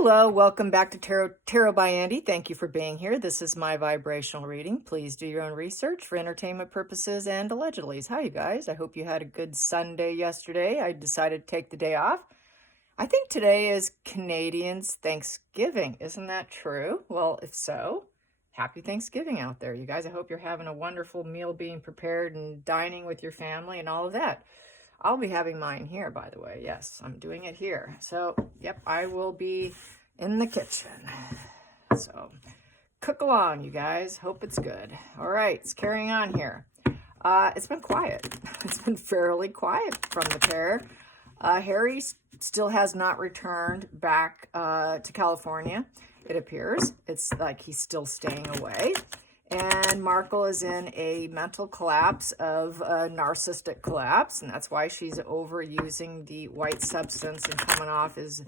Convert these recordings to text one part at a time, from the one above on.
Hello, welcome back to Tarot by Andy. Thank you for being here. This is my vibrational reading. Please do your own research for entertainment purposes and allegedly. Hi, you guys. I hope you had a good Sunday yesterday. I decided to take the day off. I think today is Canadians' Thanksgiving. Isn't that true? Well, if so, happy Thanksgiving out there, you guys. I hope you're having a wonderful meal being prepared and dining with your family and all of that. I'll be having mine here, by the way. Yes, I'm doing it here. So, yep, I will be in the kitchen. So, cook along, you guys. Hope it's good. All right, it's carrying on here. It's been quiet. It's been fairly quiet from the pair. Harry still has not returned back to California, it appears. It's like he's still staying away. And Markle is in a mental collapse of a narcissistic collapse, and that's why she's overusing the white substance and coming off as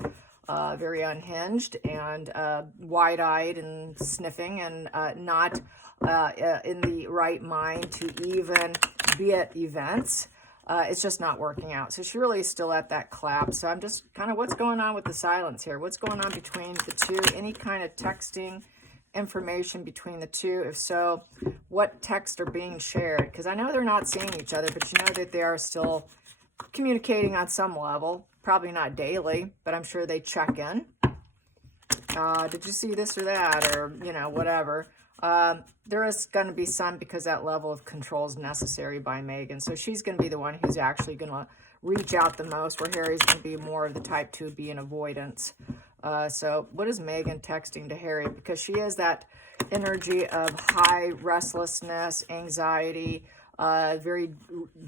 very unhinged and wide-eyed and sniffing and not in the right mind to even be at events. It's just not working out. So she really is still at that collapse. So I'm just kind of, what's going on with the silence here? What's going on between the two? Any kind of texting information between the two? If so, what texts are being shared? Because I know they're not seeing each other, but you know that they are still communicating on some level. Probably not daily, but I'm sure they check in. Did you see this or that? Or, you know, whatever. There is going to be some, because that level of control is necessary by Megan. So she's going to be the one who's actually going to reach out the most, where Harry's going to be more of the type to be in avoidance. So what is Megan texting to Harry? Because she has that energy of high restlessness, anxiety, very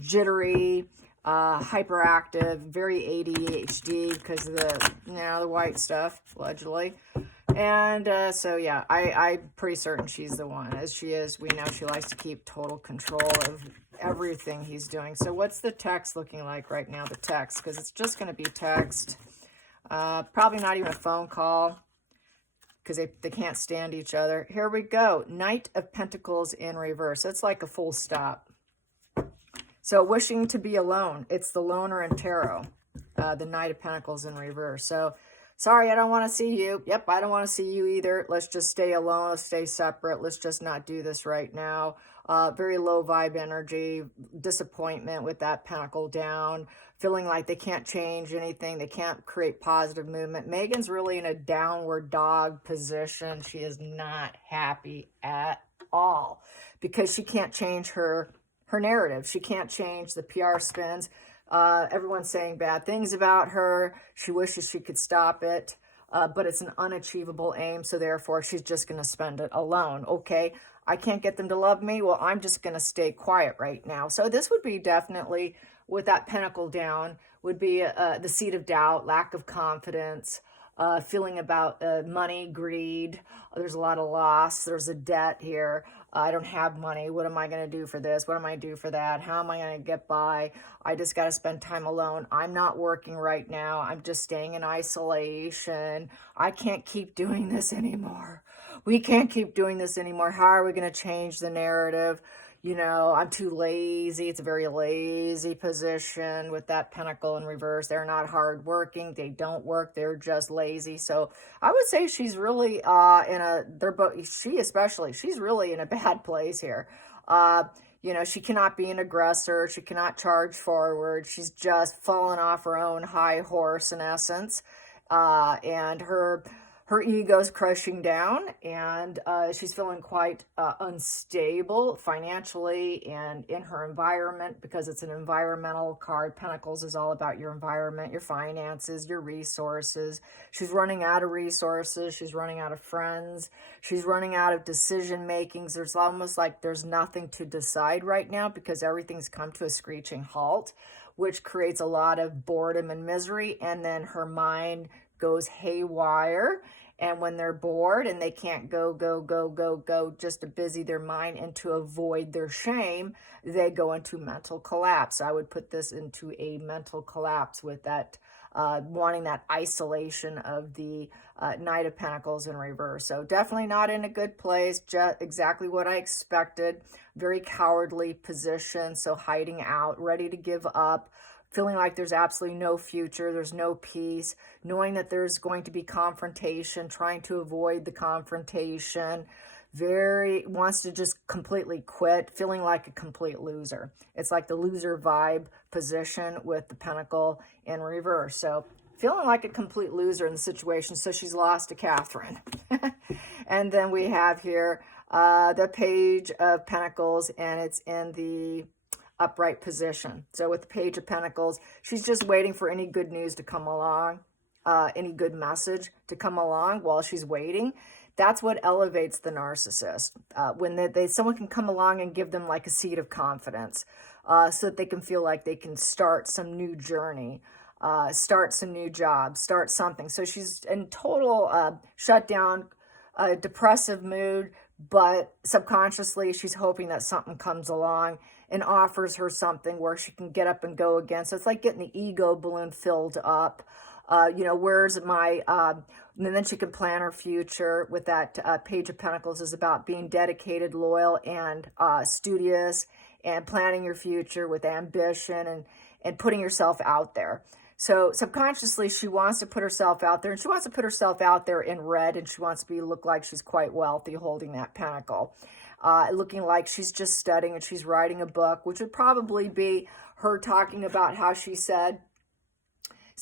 jittery, hyperactive, very ADHD because of the, you know, the white stuff, allegedly. And so, yeah, I'm pretty certain she's the one. As she is, we know she likes to keep total control of everything he's doing. So what's the text looking like right now, the text? Because it's just going to be text. Probably not even a phone call, because they can't stand each other. Here we go. Knight of Pentacles in reverse. It's like a full stop. So wishing to be alone. It's the loner in tarot. The Knight of Pentacles in reverse. So, sorry, I don't want to see you. Yep, I don't want to see you either. Let's just stay alone. Let's stay separate. Let's just not do this right now. Very low vibe energy, disappointment with that pentacle down, feeling like they can't change anything. They can't create positive movement. Megan's really in a downward dog position. She is not happy at all because she can't change her narrative. She can't change the PR spins. Everyone's saying bad things about her. She wishes she could stop it, but it's an unachievable aim, so therefore she's just going to spend it alone. Okay, I can't get them to love me. Well, I'm just going to stay quiet right now. So this would be definitely, with that pentacle down, would be the seed of doubt, lack of confidence, feeling about money, greed. There's a lot of loss. There's a debt here. I don't have money. What am I going to do for this? What am I going to do for that? How am I going to get by? I just got to spend time alone. I'm not working right now. I'm just staying in isolation. I can't keep doing this anymore. We can't keep doing this anymore. How are we going to change the narrative? You know, I'm too lazy. It's a very lazy position with that pentacle in reverse. They're not hardworking. They don't work. They're just lazy. So I would say she's really she's really in a bad place here. You know, she cannot be an aggressor. She cannot charge forward. She's just fallen off her own high horse in essence. And her ego's crushing down, and she's feeling quite unstable financially and in her environment, because it's an environmental card. Pentacles is all about your environment, your finances, your resources. She's running out of resources. She's running out of friends. She's running out of decision makings. There's almost like there's nothing to decide right now, because everything's come to a screeching halt, which creates a lot of boredom and misery. And then her mind goes haywire. And when they're bored and they can't go, just to busy their mind and to avoid their shame, they go into mental collapse. I would put this into a mental collapse with that, wanting that isolation of the Knight of Pentacles in reverse. So definitely not in a good place, just exactly what I expected. Very cowardly position, so hiding out, ready to give up, feeling like there's absolutely no future, there's no peace, knowing that there's going to be confrontation, trying to avoid the confrontation, very wants to just completely quit, feeling like a complete loser. It's like the loser vibe position with the pentacle in reverse. So feeling like a complete loser in the situation. So she's lost to Catherine. And then we have here the Page of Pentacles, and it's in the upright position. So with the Page of Pentacles, she's just waiting for any good news to come along, any good message to come along while she's waiting. That's what elevates the narcissist. When someone can come along and give them like a seed of confidence, so that they can feel like they can start some new journey, start some new jobs, start something. So she's in total shutdown, depressive mood, but subconsciously she's hoping that something comes along and offers her something where she can get up and go again. So it's like getting the ego balloon filled up. Where's my, and then she can plan her future with that Page of Pentacles is about being dedicated, loyal, and studious, and planning your future with ambition and putting yourself out there. So subconsciously, she wants to put herself out there, and she wants to put herself out there in red, and she wants to look like she's quite wealthy holding that pentacle. Looking like she's just studying and she's writing a book, which would probably be her talking about how she said,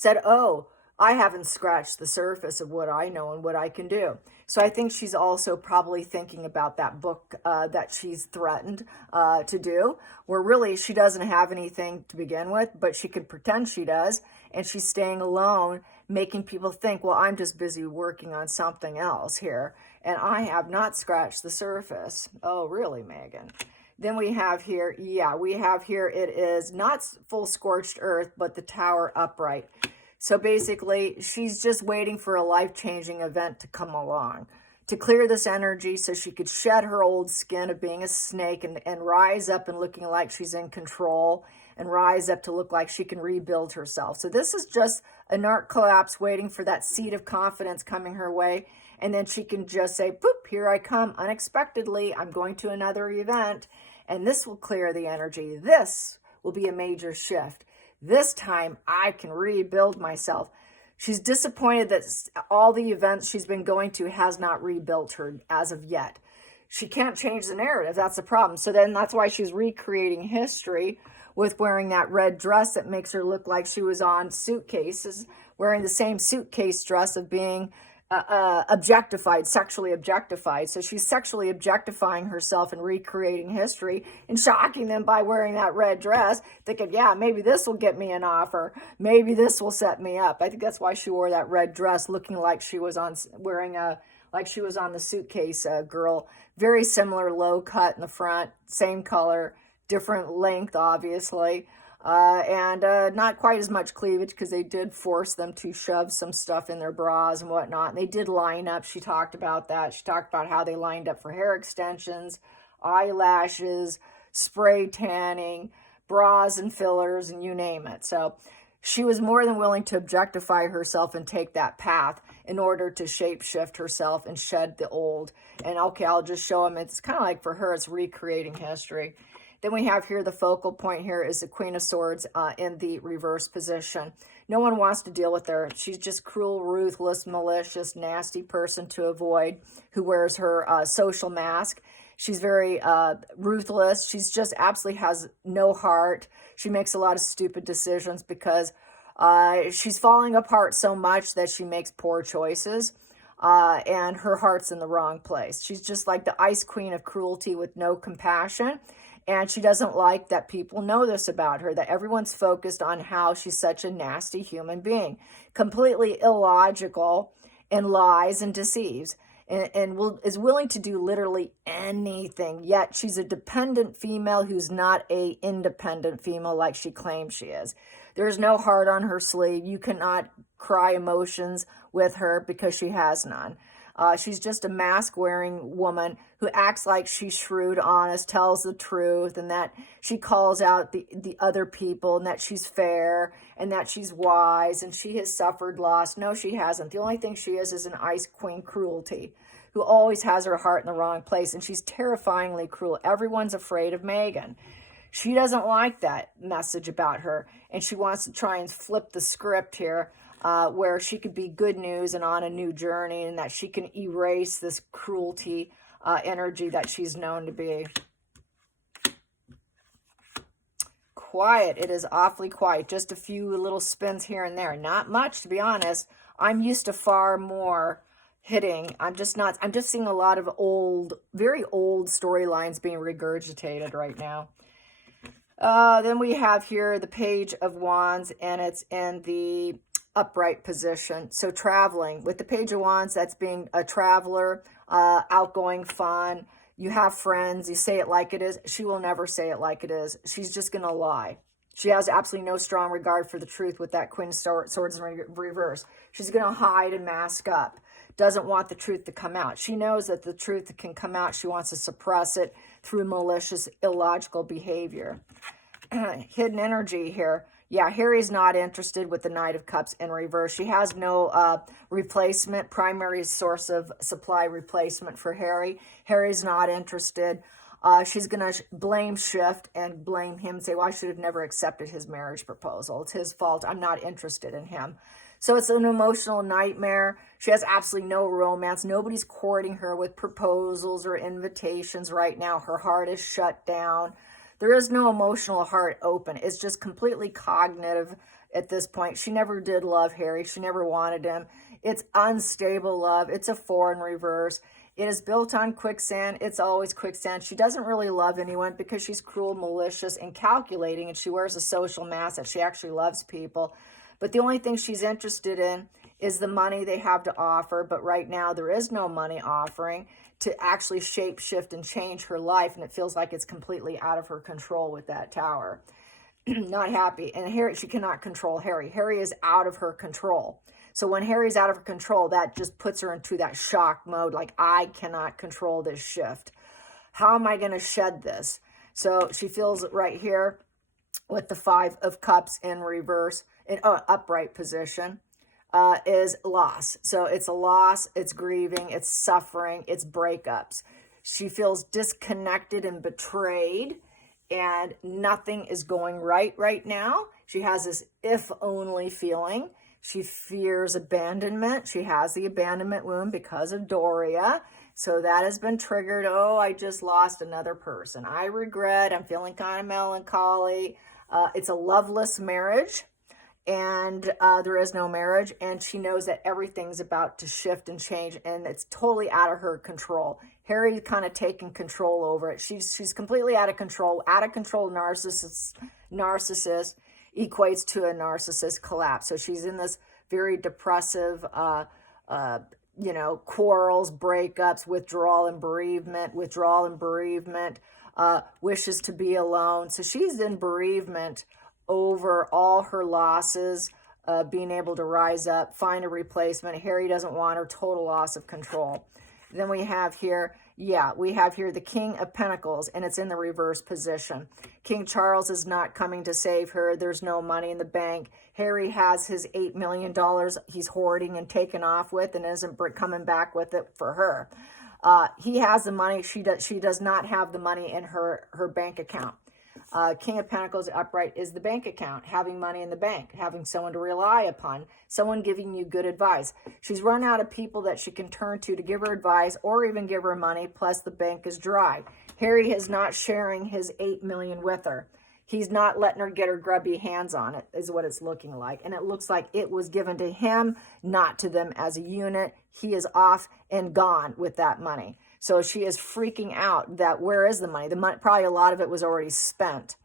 oh, I haven't scratched the surface of what I know and what I can do. So I think she's also probably thinking about that book that she's threatened to do, where really she doesn't have anything to begin with, but she could pretend she does. And she's staying alone, making people think, well, I'm just busy working on something else here, and I have not scratched the surface. Oh, really, Megan? Then we have here, it is not full scorched earth, but the Tower upright. So basically, she's just waiting for a life-changing event to come along, to clear this energy so she could shed her old skin of being a snake and rise up and looking like she's in control, and rise up to look like she can rebuild herself. So this is just a narc collapse waiting for that seed of confidence coming her way. And then she can just say, boop, here I come unexpectedly. I'm going to another event, and this will clear the energy. This will be a major shift. This time I can rebuild myself. She's disappointed that all the events she's been going to has not rebuilt her as of yet. She can't change the narrative. That's the problem. So then that's why she's recreating history with wearing that red dress that makes her look like she was on suitcases, wearing the same suitcase dress of being objectified, sexually objectified. So she's sexually objectifying herself and recreating history and shocking them by wearing that red dress, thinking, yeah, maybe this will get me an offer. Maybe this will set me up. I think that's why she wore that red dress, looking like she was on like she was on the suitcase girl. Very similar low cut in the front, same color, different length, obviously. And not quite as much cleavage because they did force them to shove some stuff in their bras and whatnot. And they did line up. She talked about that. She talked about how they lined up for hair extensions, eyelashes, spray tanning, bras and fillers, and you name it. So she was more than willing to objectify herself and take that path in order to shapeshift herself and shed the old. And okay, I'll just show them. It's kind of like for her, it's recreating history. Then we have here the focal point here is the Queen of Swords in the reverse position. No one wants to deal with her. She's just cruel, ruthless, malicious, nasty person to avoid who wears her social mask. She's very ruthless. She's just absolutely has no heart. She makes a lot of stupid decisions because she's falling apart so much that she makes poor choices. And her heart's in the wrong place. She's just like the Ice Queen of cruelty with no compassion. And she doesn't like that people know this about her, that everyone's focused on how she's such a nasty human being, completely illogical, and lies and deceives, and is willing to do literally anything. Yet she's a dependent female who's not a independent female like she claims she is. There's no heart on her sleeve. You cannot cry emotions with her because she has none. She's just a mask-wearing woman who acts like she's shrewd, honest, tells the truth, and that she calls out the other people, and that she's fair, and that she's wise, and she has suffered loss. No, she hasn't. The only thing she is an Ice Queen cruelty, who always has her heart in the wrong place, and she's terrifyingly cruel. Everyone's afraid of Megan. She doesn't like that message about her, and she wants to try and flip the script here, where she could be good news and on a new journey, and that she can erase this cruelty energy that she's known to be. Quiet. It is awfully quiet. Just a few little spins here and there. Not much, to be honest. I'm used to far more hitting. I'm just seeing a lot of old, very old storylines being regurgitated right now. Then we have here the Page of Wands, and it's in the upright position. So traveling. With the Page of Wands, that's being a traveler, outgoing, fun. You have friends. You say it like it is. She will never say it like it is. She's just going to lie. She has absolutely no strong regard for the truth with that Queen of Swords in reverse. She's going to hide and mask up. Doesn't want the truth to come out. She knows that the truth can come out. She wants to suppress it through malicious, illogical behavior. Hidden energy here. Yeah, Harry's not interested with the Knight of Cups in reverse. She has no replacement, primary source of supply replacement for Harry. Harry's not interested. She's going to blame shift and blame him and say, well, I should have never accepted his marriage proposal. It's his fault. I'm not interested in him. So it's an emotional nightmare. She has absolutely no romance. Nobody's courting her with proposals or invitations right now. Her heart is shut down. There is no emotional heart open. It's just completely cognitive at this point. She never did love Harry. She never wanted him. It's unstable love. It's a 4 in reverse. It is built on quicksand. It's always quicksand. She doesn't really love anyone because she's cruel, malicious, and calculating, and she wears a social mask that she actually loves people. But the only thing she's interested in is the money they have to offer. But right now, there is no money offering to actually shape, shift, and change her life. And it feels like it's completely out of her control with that Tower. Not happy. And Harry, she cannot control Harry. Harry is out of her control. So when Harry's out of her control, that just puts her into that shock mode. Like, I cannot control this shift. How am I going to shed this? So she feels right here with the 5 of Cups in reverse, in upright position, is loss. So it's a loss, it's grieving, it's suffering, it's breakups. She feels disconnected and betrayed, and nothing is going right now. She has this if-only feeling. She fears abandonment. She has the abandonment wound because of Doria. So that has been triggered. Oh, I just lost another person. I regret. I'm feeling kind of melancholy. It's a loveless marriage, and there is no marriage. And she knows that everything's about to shift and change, and it's totally out of her control. Harry's kind of taking control over it. She's completely out of control. Out of control narcissist equates to a narcissist collapse. So she's in this very depressive, quarrels, breakups, withdrawal and bereavement, wishes to be alone. So she's in bereavement over all her losses, being able to rise up, find a replacement. Harry doesn't want her, total loss of control. Then we have here, the King of Pentacles, and it's in the reverse position. King Charles is not coming to save her. There's no money in the bank. Harry has his $8 million he's hoarding and taken off with, and isn't coming back with it for her. He has the money. She does not have the money in her bank account. King of Pentacles upright is the bank account, having money in the bank, having someone to rely upon, someone giving you good advice. She's run out of people that she can turn to give her advice or even give her money, plus the bank is dry. Harry is not sharing his $8 million with her. He's not letting her get her grubby hands on it, is what it's looking like. And it looks like it was given to him, not to them as a unit. He is off and gone with that money. So she is freaking out that where is the money? The money, probably a lot of it was already spent.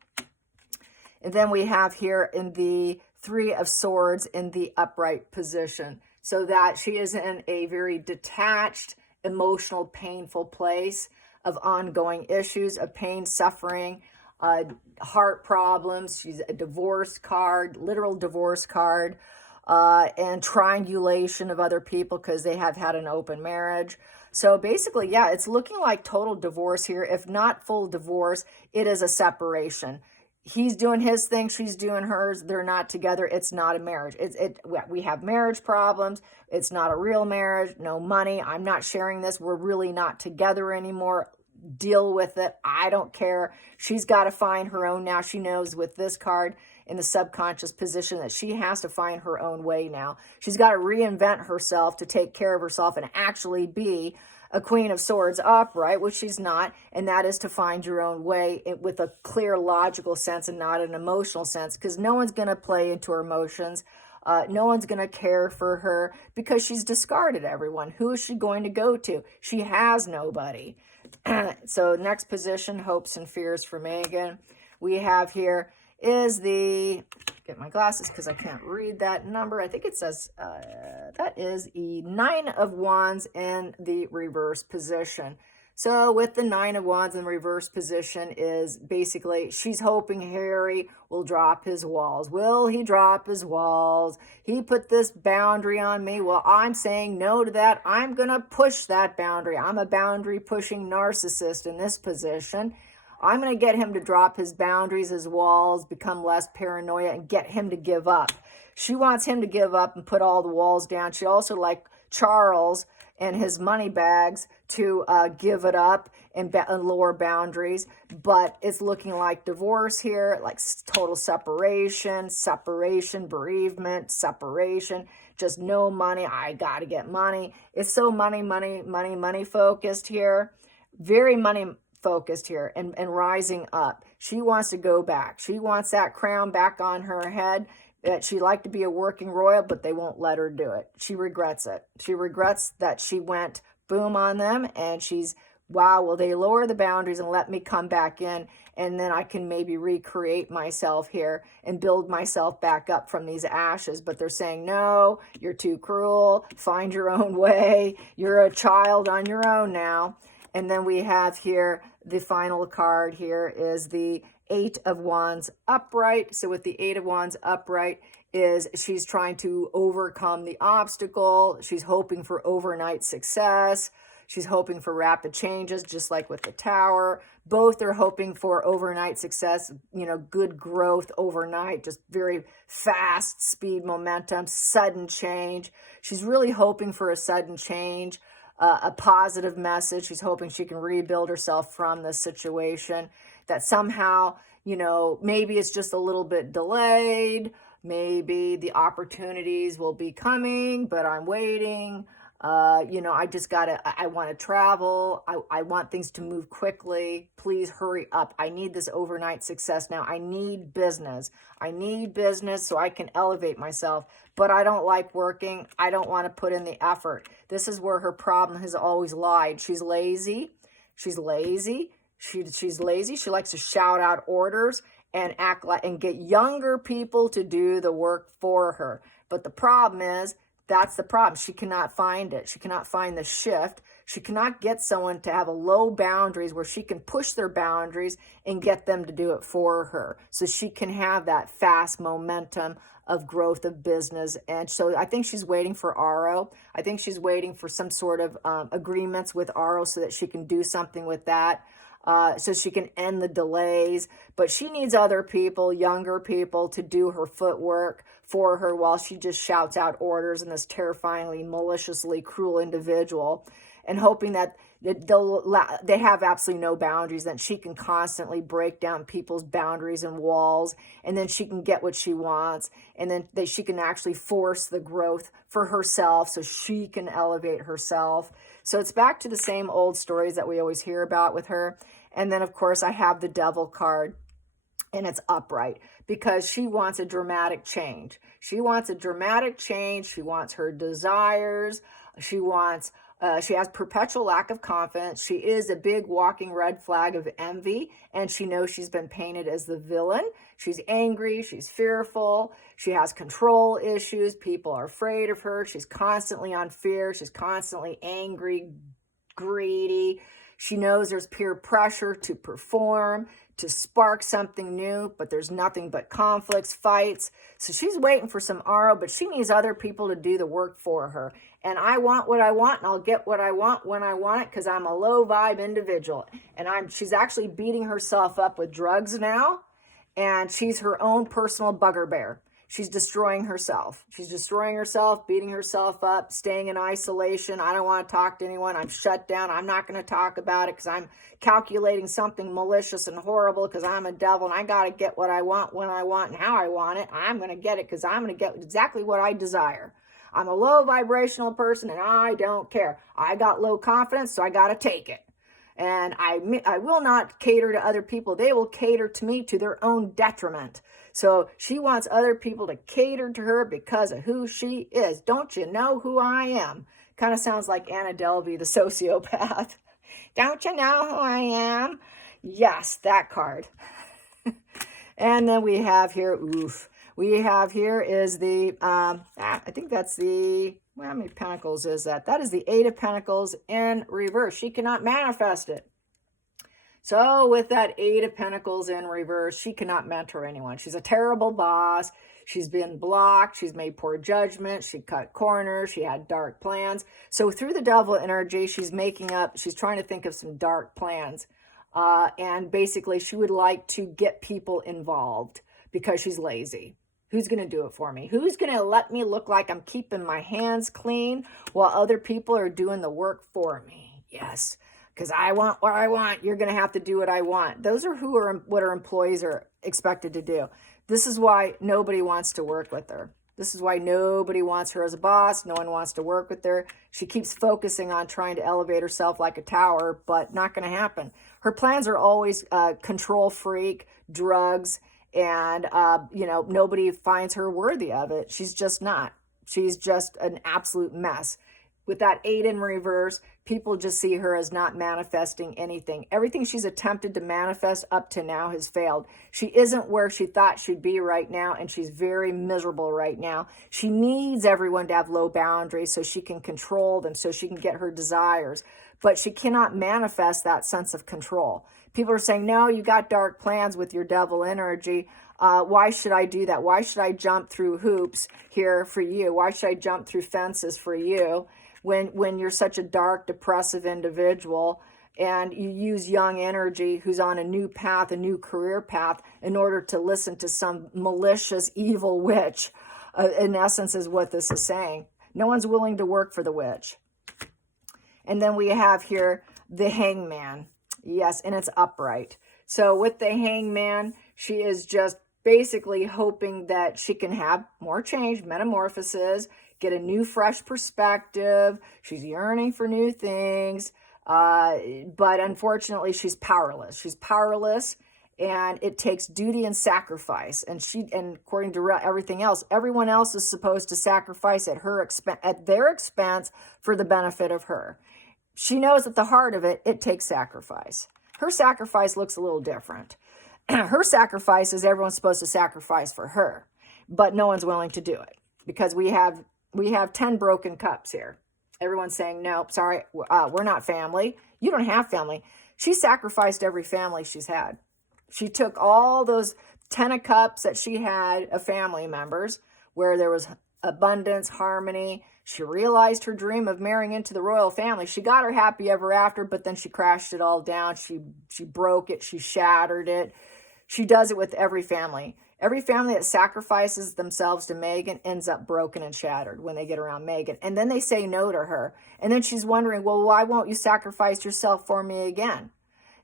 And then we have here in the 3 of Swords in the upright position. So that she is in a very detached, emotional, painful place of ongoing issues of pain, suffering, heart problems. She's a divorce card, literal divorce card, and triangulation of other people because they have had an open marriage. So basically, yeah, it's looking like total divorce here. If not full divorce, it is a separation. He's doing his thing, she's doing hers. They're not together. It's not a marriage. We have marriage problems. It's not a real marriage. No money. I'm not sharing this. We're really not together anymore. deal with it. I don't care. She's got to find her own now. She knows with this card in the subconscious position that she has to find her own way now. She's got to reinvent herself to take care of herself and actually be a Queen of Swords upright, which she's not, and that is to find your own way with a clear logical sense and not an emotional sense, because no one's going to play into her emotions. No one's going to care for her because she's discarded everyone. Who is she going to go to? She has nobody. So next position, hopes and fears for Megan. We have here is the, get my glasses because I can't read that number. I think it says that is the 9 of Wands in the reverse position. So with the 9 of Wands in reverse position is basically she's hoping Harry will drop his walls. Will he drop his walls? He put this boundary on me. Well, I'm saying no to that. I'm going to push that boundary. I'm a boundary pushing narcissist in this position. I'm going to get him to drop his boundaries, his walls, become less paranoia, and get him to give up. She wants him to give up and put all the walls down. She also, like Charles and his money bags, to give it up and lower boundaries. But it's looking like divorce here, like total separation, bereavement, separation, just no money. I got to get money. It's so money focused here. Very money focused here and rising up. She wants to go back. She wants that crown back on her head. That she'd like to be a working royal, but they won't let her do it. She regrets it. She regrets that she went boom on them, and she's, wow, will they lower the boundaries and let me come back in, and then I can maybe recreate myself here and build myself back up from these ashes. But they're saying, no, you're too cruel. Find your own way. You're a child on your own now. And then we have here, the final card here is the 8 of Wands upright. So with the 8 of Wands upright is she's trying to overcome the obstacle. She's hoping for overnight success. She's hoping for rapid changes, just like with the Tower. Both are hoping for overnight success, good growth overnight, just very fast speed, momentum, sudden change. She's really hoping for a sudden change. A positive message. She's hoping she can rebuild herself from this situation, that somehow, maybe it's just a little bit delayed. Maybe the opportunities will be coming, but I'm waiting. I want to travel. I want things to move quickly. Please hurry up. I need this overnight success now. I need business. So I can elevate myself, but I don't like working. I don't want to put in the effort. This is where her problem has always lied. She's lazy. She's lazy. She's lazy. She likes to shout out orders and act like, and get younger people to do the work for her. But the problem is, that's the problem. She cannot find it. She cannot find the shift. She cannot get someone to have a low boundaries where she can push their boundaries and get them to do it for her. So she can have that fast momentum of growth of business. And so I think she's waiting for Aro. I think she's waiting for some sort of agreements with Aro so that she can do something with that. So she can end the delays. But she needs other people, younger people, to do her footwork for her while she just shouts out orders in this terrifyingly, maliciously cruel individual, and hoping that they have absolutely no boundaries, that she can constantly break down people's boundaries and walls, and then she can get what she wants, and then she can actually force the growth for herself so she can elevate herself. So it's back to the same old stories that we always hear about with her. And then, of course, I have the Devil card, and it's upright because she wants a dramatic change. She wants a dramatic change. She wants her desires. She has perpetual lack of confidence. She is a big walking red flag of envy, and she knows she's been painted as the villain. She's angry. She's fearful. She has control issues. People are afraid of her. She's constantly on fear. She's constantly angry, greedy. She knows there's peer pressure to perform, to spark something new, but there's nothing but conflicts, fights. So she's waiting for some Aro, but she needs other people to do the work for her. And I want what I want, and I'll get what I want when I want it, because I'm a low vibe individual. And she's actually beating herself up with drugs now, and she's her own personal bugger bear. She's destroying herself. She's destroying herself, beating herself up, staying in isolation. I don't want to talk to anyone. I'm shut down. I'm not going to talk about it because I'm calculating something malicious and horrible because I'm a devil and I got to get what I want when I want and how I want it. I'm going to get it because I'm going to get exactly what I desire. I'm a low vibrational person and I don't care. I got low confidence, so I got to take it. And I will not cater to other people. They will cater to me to their own detriment. So she wants other people to cater to her because of who she is. Don't you know who I am? Kind of sounds like Anna Delvey, the sociopath. Don't you know who I am? Yes, that card. And then we have here, we have here is the, I think that's the, well, how many pentacles is that? That is the Eight of Pentacles in reverse. She cannot manifest it. So with that Eight of Pentacles in reverse, she cannot mentor anyone. She's a terrible boss. She's been blocked. She's made poor judgment. She cut corners. She had dark plans. So through the devil energy, she's trying to think of some dark plans. And basically, she would like to get people involved because she's lazy. Who's going to do it for me? Who's going to let me look like I'm keeping my hands clean while other people are doing the work for me? Yes, because I want what I want. You're going to have to do what I want. Those are what our employees are expected to do. This is why nobody wants to work with her. This is why nobody wants her as a boss. No one wants to work with her. She keeps focusing on trying to elevate herself like a tower, but not going to happen. Her plans are always control freak, drugs, and, nobody finds her worthy of it. She's just not. She's just an absolute mess. With that Eight in reverse, people just see her as not manifesting anything. Everything she's attempted to manifest up to now has failed. She isn't where she thought she'd be right now, and she's very miserable right now. She needs everyone to have low boundaries so she can control them, so she can get her desires. But she cannot manifest that sense of control. People are saying, no, you got dark plans with your devil energy. Why should I do that? Why should I jump through hoops here for you? Why should I jump through fences for you? When you're such a dark, depressive individual and you use young energy who's on a new path, a new career path, in order to listen to some malicious, evil witch, in essence is what this is saying. No one's willing to work for the witch. And then we have here the hangman. Yes, and it's upright. So with the hangman, she is just basically hoping that she can have more change, metamorphosis, get a new, fresh perspective. She's yearning for new things. But unfortunately, she's powerless. She's powerless, and it takes duty and sacrifice. And according to everything else, everyone else is supposed to sacrifice at their expense for the benefit of her. She knows at the heart of it, it takes sacrifice. Her sacrifice looks a little different. Her sacrifice is everyone's supposed to sacrifice for her, but no one's willing to do it because we have 10 broken cups here. Everyone's saying, nope, sorry, we're not family. You don't have family. She sacrificed every family she's had. She took all those 10 of cups that she had of family members where there was abundance, harmony. She realized her dream of marrying into the royal family. She got her happy ever after, but then she crashed it all down. She broke it. She shattered it. She does it with every family. Every family that sacrifices themselves to Megan ends up broken and shattered when they get around Megan. And then they say no to her. And then she's wondering, well, why won't you sacrifice yourself for me again?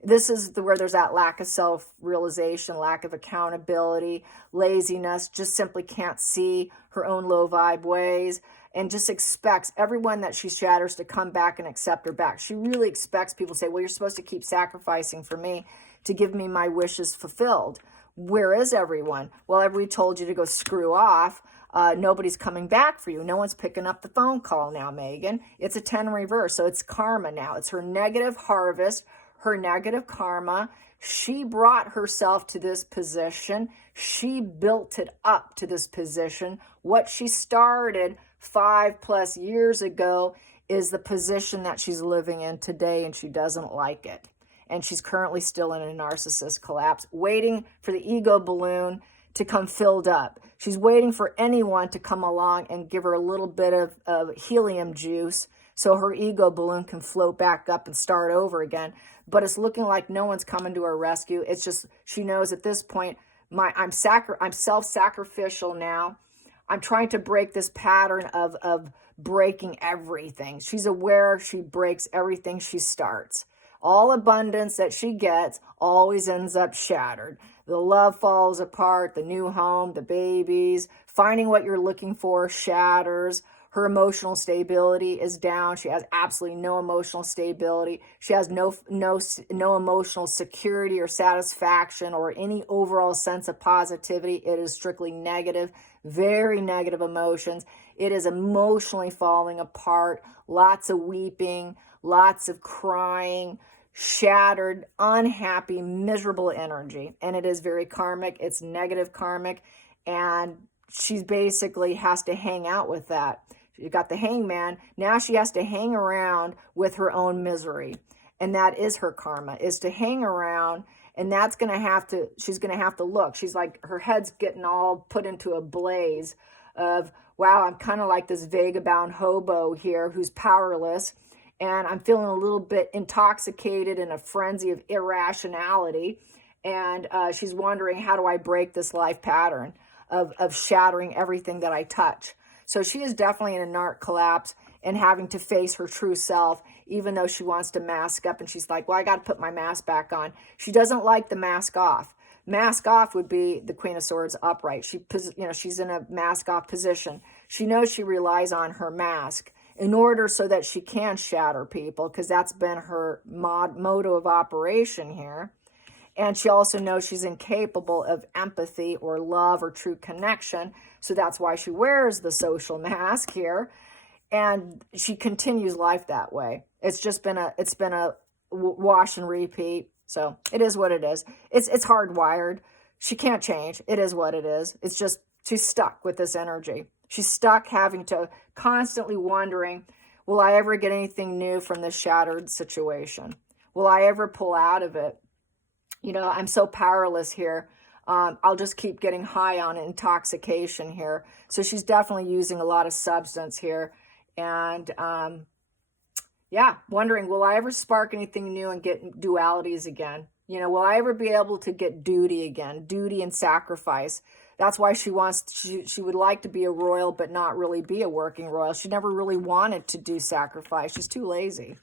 This is where there's that lack of self-realization, lack of accountability, laziness, just simply can't see her own low vibe ways, and just expects everyone that she shatters to come back and accept her back. She really expects people to say, well, you're supposed to keep sacrificing for me to give me my wishes fulfilled. Where is everyone? Well, everybody told you to go screw off. Nobody's coming back for you. No one's picking up the phone call now, Megan. It's a 10 reverse, so it's karma now. It's her negative harvest, her negative karma. She brought herself to this position. She built it up to this position. What she started 5+ years ago is the position that she's living in today, and she doesn't like it. And she's currently still in a narcissist collapse, waiting for the ego balloon to come filled up. She's waiting for anyone to come along and give her a little bit of helium juice so her ego balloon can float back up and start over again. But it's looking like no one's coming to her rescue. It's just, she knows at this point, I'm self-sacrificial now. I'm trying to break this pattern of breaking everything. She's aware she breaks everything she starts. All abundance that she gets always ends up shattered. The love falls apart, the new home, the babies, finding what you're looking for shatters. Her emotional stability is down. She has absolutely no emotional stability. She has no emotional security or satisfaction or any overall sense of positivity. It is strictly negative, very negative emotions. It is emotionally falling apart. Lots of weeping, lots of crying, shattered, unhappy, miserable energy. And it is very karmic. It's negative karmic. And she basically has to hang out with that. You got the hangman. Now she has to hang around with her own misery. And that is her karma, is to hang around. And that's going to have to, she's going to have to look. She's like, her head's getting all put into a blaze of, wow, I'm kind of like this vagabond hobo here who's powerless. And I'm feeling a little bit intoxicated in a frenzy of irrationality. And she's wondering, how do I break this life pattern of shattering everything that I touch? So she is definitely in a narc collapse and having to face her true self, even though she wants to mask up. And she's like, well, I got to put my mask back on. She doesn't like the mask off. Mask off would be the Queen of Swords upright. She's in a mask off position. She knows she relies on her mask in order so that she can shatter people, because that's been her motto of operation here. And she also knows she's incapable of empathy or love or true connection. So that's why she wears the social mask here. And she continues life that way. It's been a wash and repeat. So it is what it is. It's hardwired. She can't change. It is what it is. It's just, she's stuck with this energy. She's stuck having to constantly wondering, will I ever get anything new from this shattered situation? Will I ever pull out of it? You know, I'm so powerless here. I'll just keep getting high on intoxication here. So she's definitely using a lot of substance here. And yeah, wondering, will I ever spark anything new and get dualities again? You know, will I ever be able to get duty again? Duty and sacrifice. That's why she would like to be a royal, but not really be a working royal. She never really wanted to do sacrifice. She's too lazy.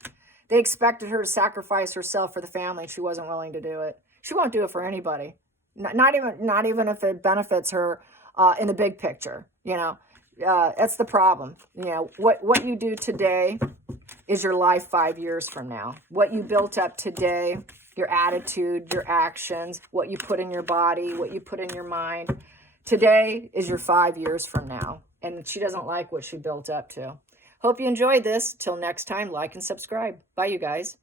They expected her to sacrifice herself for the family. She wasn't willing to do it. She won't do it for anybody. Not even if it benefits her in the big picture. You know, that's the problem. You know, what you do today is your life 5 years from now. What you built up today, your attitude, your actions, what you put in your body, what you put in your mind, today is your 5 years from now. And she doesn't like what she built up to. Hope you enjoyed this. Till next time, like and subscribe. Bye, you guys.